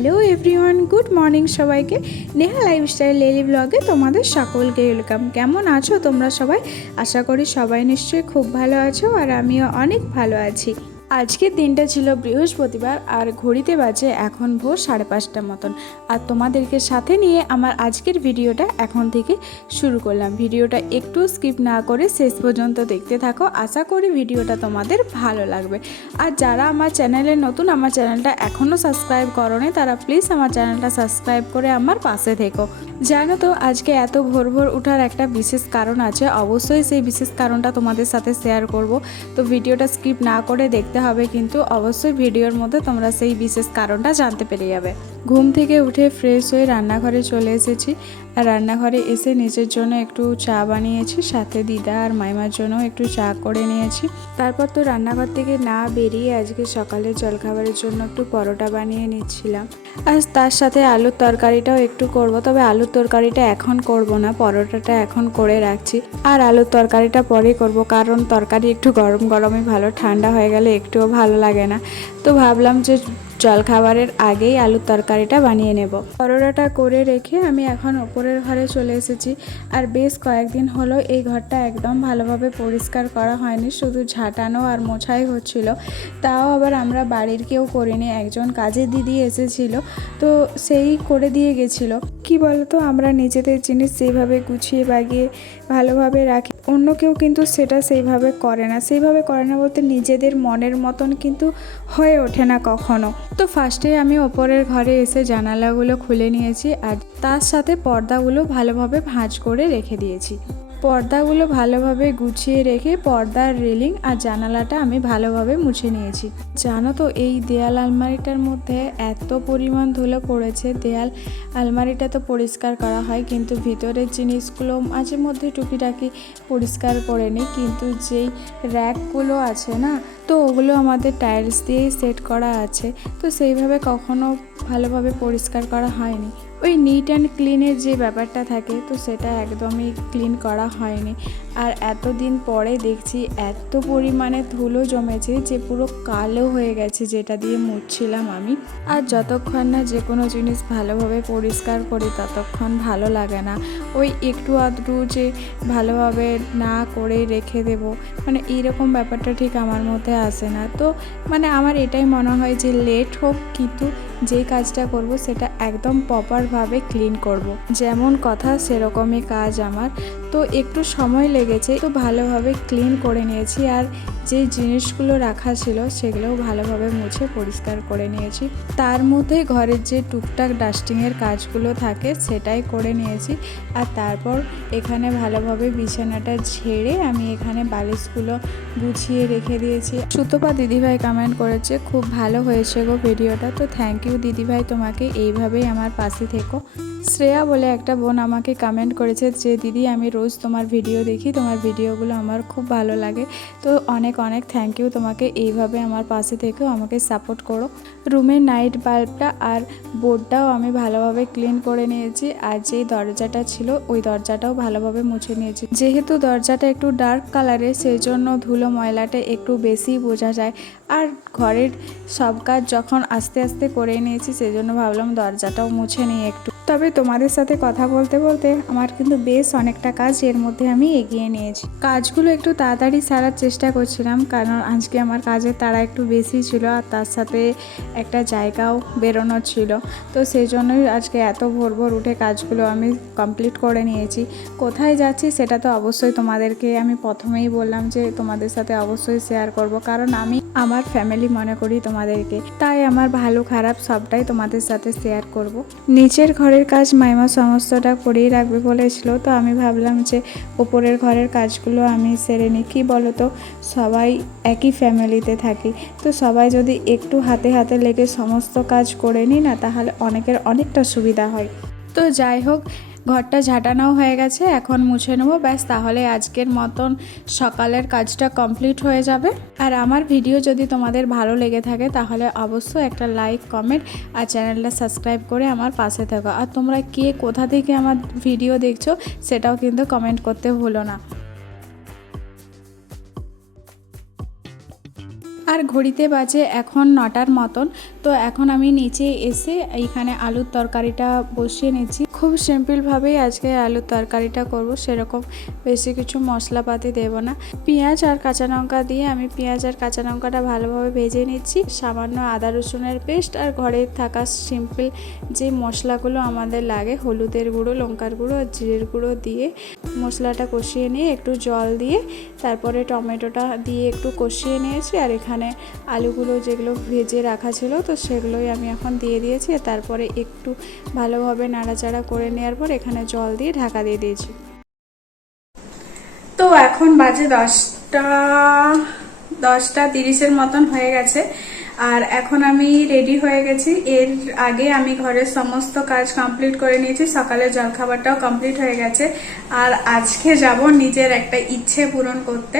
Hello everyone, good morning সবাইকে। Neha lifestyle daily ব্লগে তোমাদের সকলকে ওয়েলকাম। কেমন আছো তোমরা সবাই? আশা করি সবাই নিশ্চয়ই খুব ভালো আছো, আর আমিও অনেক ভালো আছি। আজকের দিনটা ছিল বৃহস্পতিবার, আর ঘড়িতে বাজে এখন ভোর 5:30 মতন। আর তোমাদেরকে সাথে নিয়ে আমার আজকের ভিডিওটা এখন থেকে শুরু করলাম। ভিডিওটা একটু স্কিপ না করে শেষ পর্যন্ত দেখতে থাকো, আশা করি ভিডিওটা তোমাদের ভালো লাগবে। আর যারা আমার চ্যানেলে নতুন, আমার চ্যানেলটা এখনও সাবস্ক্রাইব করোনি, তারা প্লিজ আমার চ্যানেলটা সাবস্ক্রাইব করে আমার পাশে থেকো। জানো তো আজকে এত ভোর ভোর ওঠার একটা বিশেষ কারণ আছে, অবশ্যই সেই বিশেষ কারণটা তোমাদের সাথে শেয়ার করব। তো ভিডিওটা স্কিপ না করে দেখতে হবে, কিন্তু অবশ্যই ভিডিওর মধ্যে তোমরা সেই বিশেষ কারণটা জানতে পেরে যাবে। ঘুম থেকে উঠে ফ্রেশ হয়ে রান্নাঘরে চলে এসেছি। আর রান্নাঘরে এসে নিজের জন্য একটু চা বানিয়েছি, সাথে দিদা আর মাইমার জন্য একটু চা করে নিয়েছি। তারপর তো রান্নাঘর থেকে না বেরিয়ে আজকে সকালে জলখাবারের জন্য একটু পরোটা বানিয়ে নিচ্ছিলাম। আর তার সাথে আলুর তরকারিটাও একটু করব, তবে আলুর তরকারিটা এখন করব না, পরোটাটা এখন করে রাখছি। আর আলুর তরকারিটা পরে করব, কারণ তরকারি একটু গরম গরমই ভালো, ঠান্ডা হয়ে গেলে একটুও ভালো লাগে না। তো ভাবলাম যে জলখাবারের আগেই আলুর তরকারিটা বানিয়ে নেব। পরোটাটা করে রেখে আমি এখন ওপরের ঘরে চলে এসেছি। আর বেশ কয়েকদিন হলো এই ঘরটা একদম ভালোভাবে পরিষ্কার করা হয়নি, শুধু ঝাঁটানো আর মোছাই হচ্ছিল। তাও আবার আমরা বাড়ির কেউ করিনি, একজন কাজের দিদি এসেছিল, তো সেই করে দিয়ে গেছিলো। কি বলতো, আমরা নিজেদের জিনিস যেভাবে গুছিয়ে বাগিয়ে ভালোভাবে রাখি, অন্য কেউ কিন্তু সেটা সেইভাবে করে না। সেইভাবে করে না বলতে নিজেদের মনের মতন কিন্তু হয়ে ওঠে না কখনো। তো ফার্স্টে আমি ওপরের ঘরে এসে জানালাগুলো খুলে নিয়েছি, আর তার সাথে পর্দাগুলো ভালোভাবে ভাঁজ করে রেখে দিয়েছি। পর্দাগুলো ভালোভাবে গুছিয়ে রেখে পর্দার রেলিং আর জানালাটা আমি ভালোভাবে মুছে নিয়েছি। জানো তো এই দেয়াল আলমারিটার মধ্যে এত পরিমাণ ধুলো পড়েছে। দেয়াল আলমারিটা তো পরিষ্কার করা হয়, কিন্তু ভিতরের জিনিসগুলো মাঝে মধ্যে টুকিটাকি পরিষ্কার করে নিই, কিন্তু যেই র্যাকগুলো আছে না, তো ওগুলো আমাদের টাইলস দিয়েই সেট করা আছে, তো সেইভাবে কখনো ভালোভাবে পরিষ্কার করা হয়নি। ওই নিট অ্যান্ড ক্লিনের যে ব্যাপারটা থাকে, তো সেটা একদমই ক্লিন করা হয়নি। আর এতদিন পরে দেখছি এত পরিমাণে ধুলো জমেছে যে পুরো কালো হয়ে গেছে, যেটা দিয়ে মুছছিলাম আমি। আর যতক্ষণ না যে কোনো জিনিস ভালোভাবে পরিষ্কার করি ততক্ষণ ভালো লাগে না। ওই একটু আধটু যে ভালোভাবে না করে রেখে দেব, মানে এইরকম ব্যাপারটা ঠিক আমার মধ্যে আসে না। তো মানে আমার এটাই মনে হয় যে লেট হোক, কিন্তু যেই কাজটা করব সেটা একদম প্রপারভাবে ক্লিন করব। যেমন কথা সেরকমই কাজ আমার। তো একটু সময় লেগেছে, তো ভালোভাবে ক্লিন করে নিয়েছি। আর যে জিনিসগুলো রাখা ছিল সেগুলোও ভালোভাবে মুছে পরিষ্কার করে নিয়েছি। তার মধ্যে ঘরের যে টুকটাক ডাস্টিংয়ের কাজগুলো থাকে সেটাই করে নিয়েছি। আর তারপর এখানে ভালোভাবে বিছানাটা ঝেড়ে আমি এখানে বালিশগুলো গুছিয়ে রেখে দিয়েছি। সুতপা দিদিভাই কমেন্ট করেছে, খুব ভালো হয়েছে গো ভিডিওটা। তো থ্যাংক ইউ দিদিভাই, তোমাকে এইভাবেই আমার পাশে থেকো। শ্রেয়া বলে একটা বোন আমাকে কমেন্ট করেছে যে দিদি আমি রোজ তোমার ভিডিও দেখি, তোমার ভিডিওগুলো আমার খুব ভালো লাগে। তো অনেক অনেক থ্যাংক ইউ তোমাকে, এইভাবে আমার পাশে থেকেও আমাকে সাপোর্ট করো। রুমের নাইট বাল্বটা আর বোর্ডটাও আমি ভালোভাবে ক্লিন করে নিয়েছি। আর যেই দরজাটা ছিল ওই দরজাটাও ভালোভাবে মুছে নিয়েছি। যেহেতু দরজাটা একটু ডার্ক কালারের, সেই জন্য ধুলো ময়লাটা একটু বেশি বোঝা যায়। আর ঘরের সব কাজ যখন আস্তে আস্তে করে নিয়েছি, সেজন্য ভাবলাম দরজাটাও মুছে নিই একটু। তবে তোমাদের সাথে কথা বলতে বলতে আমার কিন্তু বেশ অনেকটা কাজ এর মধ্যে আমি এগিয়ে নিয়েছি। কাজগুলো একটু তাড়াতাড়ি সারার চেষ্টা করছিলাম, কারণ আজকে আমার কাজের তাড়া একটু বেশি ছিল, আর তার সাথে একটা জায়গাও বেরোনোর ছিল। তো সেই জন্যই আজকে এত ভোর ভোর উঠে কাজগুলো আমি কমপ্লিট করে নিয়েছি। কোথায় যাচ্ছি সেটা তো অবশ্যই তোমাদেরকে আমি প্রথমেই বললাম যে তোমাদের সাথে অবশ্যই শেয়ার করব, কারণ আমি আমার ফ্যামিলি মনে করি তোমাদেরকে, তাই আমার ভালো খারাপ সবটাই তোমাদের সাথে শেয়ার করব। নিচের ঘরের কাজ মাইমা সমস্তটা করেই রাখবে বলেছিল, তো আমি ভাবলাম যে ওপরের ঘরের কাজগুলো আমি সেরে নিই। কী বলো তো, সবাই একই ফ্যামিলিতে থাকি, তো সবাই যদি একটু হাতে হাতে লেগে সমস্ত কাজ করে নিই না, তাহলে অনেকের অনেকটা সুবিধা হয়। তো যাই হোক, ঘরটা ঝাঁটানোও হয়ে গেছে, এখন মুছে নেবো ব্যাস, তাহলে আজকের মতন সকালের কাজটা কমপ্লিট হয়ে যাবে। আর আমার ভিডিও যদি তোমাদের ভালো লেগে থাকে তাহলে অবশ্যই একটা লাইক, কমেন্ট আর চ্যানেলটা সাবস্ক্রাইব করে আমার পাশে থাকো। আর তোমরা কে কোথা থেকে আমার ভিডিও দেখছো সেটাও কিন্তু কমেন্ট করতে ভুলো না। আর ঘড়িতে বাজে এখন 9টার মতন। তো এখন আমি নিচে এসে এইখানে আলুর তরকারিটা বসিয়ে নিচ্ছি। খুব সিম্পলভাবেই আজকে আলুর তরকারিটা করব, সেরকম বেশি কিছু মশলাপাতি দেব না। পেঁয়াজ আর কাঁচা লঙ্কা দিয়ে আমি পেঁয়াজ আর কাঁচা লঙ্কাটা ভালোভাবে ভেজে নিচ্ছি। সামান্য আদা রসুনের পেস্ট আর ঘরে থাকা সিম্পল যে মশলাগুলো আমাদের লাগে, হলুদের গুঁড়ো, লঙ্কার গুঁড়ো আর জিরের গুঁড়ো দিয়ে মশলাটা কষিয়ে নিয়ে একটু জল দিয়ে তারপরে টমেটোটা দিয়ে একটু কষিয়ে নিয়েছি। আর এখানে আলুগুলো যেগুলো ভেজে রাখা ছিল তো সেগুলোই আমি এখন দিয়ে দিয়েছি। তারপরে একটু ভালোভাবে নাড়াচাড়া করে নেওয়ার পর এখানে জল দিয়ে ঢাকা দিয়ে দিয়েছি। তো এখন বাজে 10টা 30-এর মতন হয়ে গেছে। আর এখন আমি রেডি হয়ে গেছি। এর আগে আমি ঘরের সমস্ত কাজ কমপ্লিট করে নিয়েছি, সকালের জলখাবারটাও কমপ্লিট হয়ে গেছে। আর আজকে যাব নিজের একটা ইচ্ছে পূরণ করতে।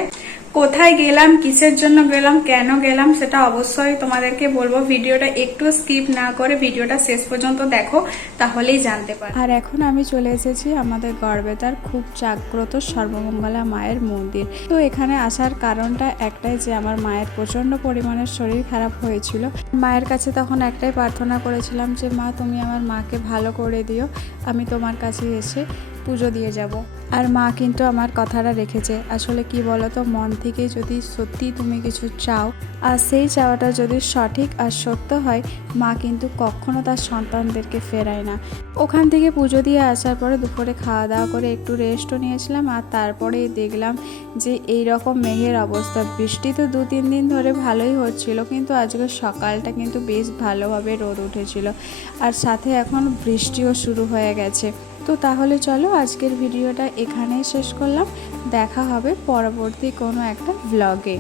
কোথায় গেলাম, কিসের জন্য গেলাম, কেন গেলাম সেটা অবশ্যই তোমাদেরকে বলবো। ভিডিওটা একটু স্কিপ না করে ভিডিওটা শেষ পর্যন্ত দেখো, তাহলেই জানতে পারো। আর এখন আমি চলে এসেছি আমাদের গড়বেতার খুব জাগ্রত সর্বমঙ্গলা মায়ের মন্দির। তো এখানে আসার কারণটা একটাই যে আমার মায়ের প্রচন্ড পরিমাণে শরীর খারাপ হয়েছিল। মায়ের কাছে তখন একটাই প্রার্থনা করেছিলাম যে মা, তুমি আমার মাকে ভালো করে দিও, আমি তোমার কাছে এসে পুজো দিয়ে যাব। আর মা কিন্তু আমার কথাটা রেখেছে। আসলে কি বলো তো, মন থেকে যদি সত্যি তুমি কিছু চাও আর সেই চাওয়াটা যদি সঠিক আর সত্য হয়, মা কিন্তু কখনো তার সন্তানদেরকে ফেরায় না। ওখান থেকে পুজো দিয়ে আসার পরে দুপুরে খাওয়া দাওয়া করে একটু রেস্টও নিয়েছিলাম। আর তারপরেই দেখলাম যে এই রকম মেঘের অবস্থা। বৃষ্টি তো 2-3 দিন ধরে ভালোই হচ্ছিল, কিন্তু আজকে সকালটা কিন্তু বেশ ভালোভাবে রোদ উঠেছিল। আর সাথে এখন বৃষ্টিও শুরু হয়ে গেছে। তো তাহলে চলো আজকের ভিডিওটা এখানেই শেষ করলাম। দেখা হবে পরবর্তী কোনো একটা ব্লগে।